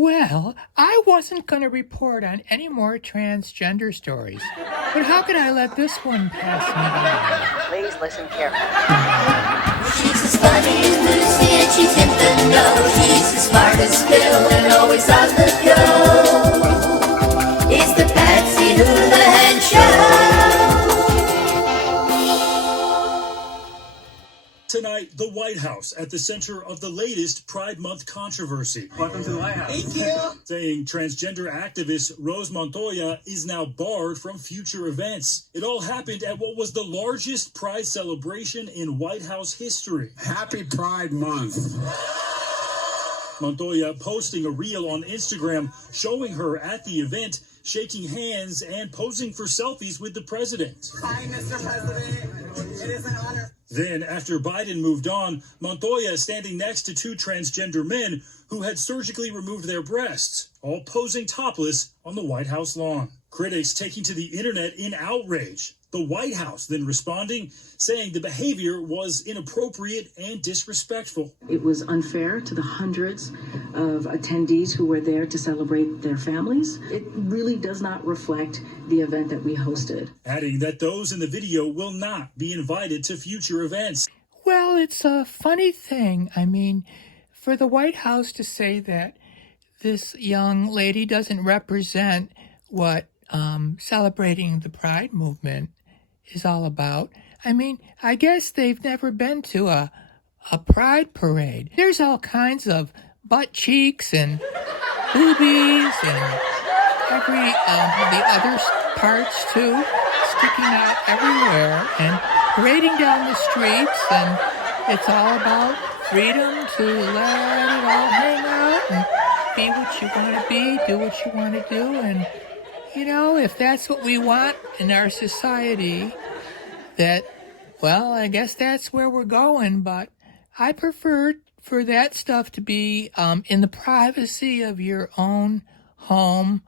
Well, I wasn't going to report on any more transgender stories, but how could I let this one pass me by? Please listen carefully. She's as funny as Lucy and she's in the know. She's as smart as Bill and always on the go. It's the Patsy Hoolahan Show. Tonight, the White House at the center of the latest Pride Month controversy. Welcome to the White House. Thank you. Saying transgender activist Rose Montoya is now barred from future events. It all happened at what was the largest Pride celebration in White House history. Happy Pride Month. Montoya posting a reel on Instagram showing her at the event, shaking hands and posing for selfies with the president. Hi, Mr. President. It is an honor. Then, after Biden moved on, Montoya is standing next to two transgender men who had surgically removed their breasts, all posing topless on the White House lawn. Critics taking to the internet in outrage. The White House then responding, saying the behavior was inappropriate and disrespectful. It was unfair to the hundreds of attendees who were there to celebrate their families. It really does not reflect the event that we hosted. Adding that those in the video will not be invited to future events. Well, it's a funny thing. I mean, for the White House to say that this young lady doesn't represent what celebrating the Pride movement is all about. I mean, I guess they've never been to a Pride parade. There's all kinds of butt cheeks and boobies and every the other parts too, sticking out everywhere and parading down the streets, and it's all about freedom to let it all hang out and be what you want to be, do what you want to do, and you know, if that's what we want in our society, well, I guess that's where we're going, but I prefer for that stuff to be in the privacy of your own home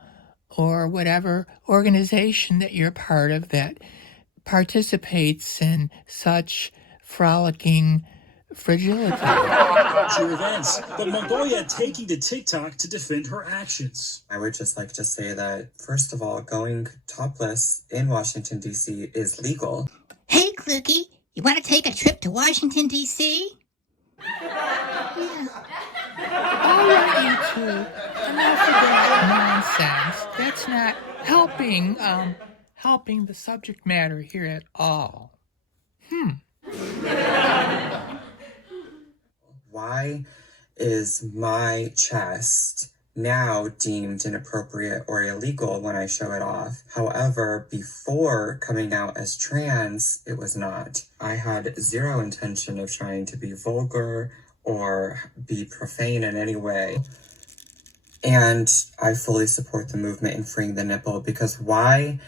or whatever organization that you're part of that participates in such frolicking fragility. Future events, but Montoya taking to TikTok to defend her actions. I would just like to say that, first of all, going topless in Washington, D.C. is legal. Hey, Kluki, you want to take a trip to Washington, D.C.? All right, you two, enough of that nonsense. That's not helping the subject matter here at all. Why is my chest now deemed inappropriate or illegal when I show it off? However, before coming out as trans, it was not. I had zero intention of trying to be vulgar or be profane in any way. And I fully support the movement in freeing the nipple, because why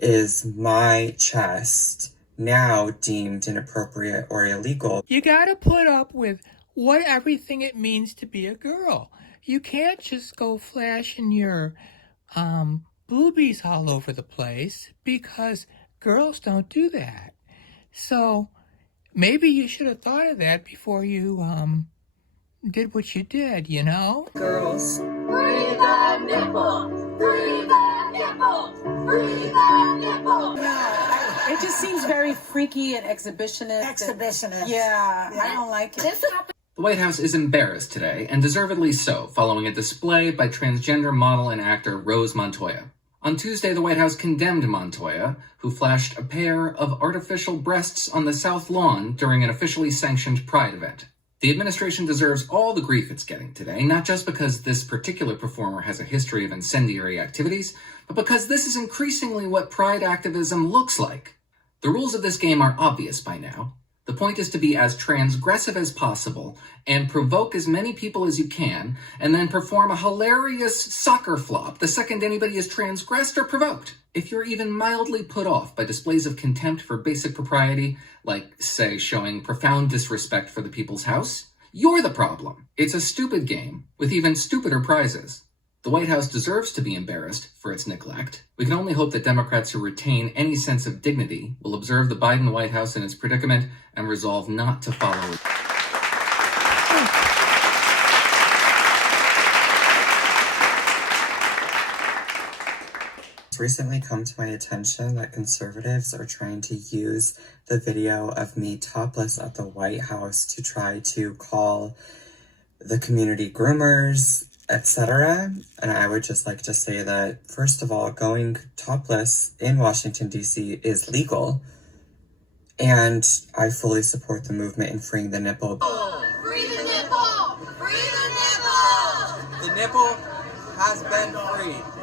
is my chest now deemed inappropriate or illegal? You gotta put up with what everything it means to be a girl. You can't just go flashing your boobies all over the place, because girls don't do that. So maybe you should have thought of that before you did what you did, you know? Girls. Free the nipple! Free the nipple! Free the nipple! It just seems very freaky and exhibitionist. Yeah, I don't like it. The White House is embarrassed today, and deservedly so, following a display by transgender model and actor Rose Montoya. On Tuesday, the White House condemned Montoya, who flashed a pair of artificial breasts on the South Lawn during an officially sanctioned Pride event. The administration deserves all the grief it's getting today, not just because this particular performer has a history of incendiary activities, but because this is increasingly what Pride activism looks like. The rules of this game are obvious by now. The point is to be as transgressive as possible and provoke as many people as you can, and then perform a hilarious soccer flop the second anybody is transgressed or provoked. If you're even mildly put off by displays of contempt for basic propriety, like, say, showing profound disrespect for the people's house, you're the problem. It's a stupid game with even stupider prizes. The White House deserves to be embarrassed for its neglect. We can only hope that Democrats who retain any sense of dignity will observe the Biden White House in its predicament and resolve not to follow it. It's recently come to my attention that conservatives are trying to use the video of me topless at the White House to try to call the community groomers, etc. And I would just like to say that, first of all, going topless in Washington, D.C. is legal. And I fully support the movement in freeing the nipple. Free the nipple! Free the nipple! The nipple has been freed.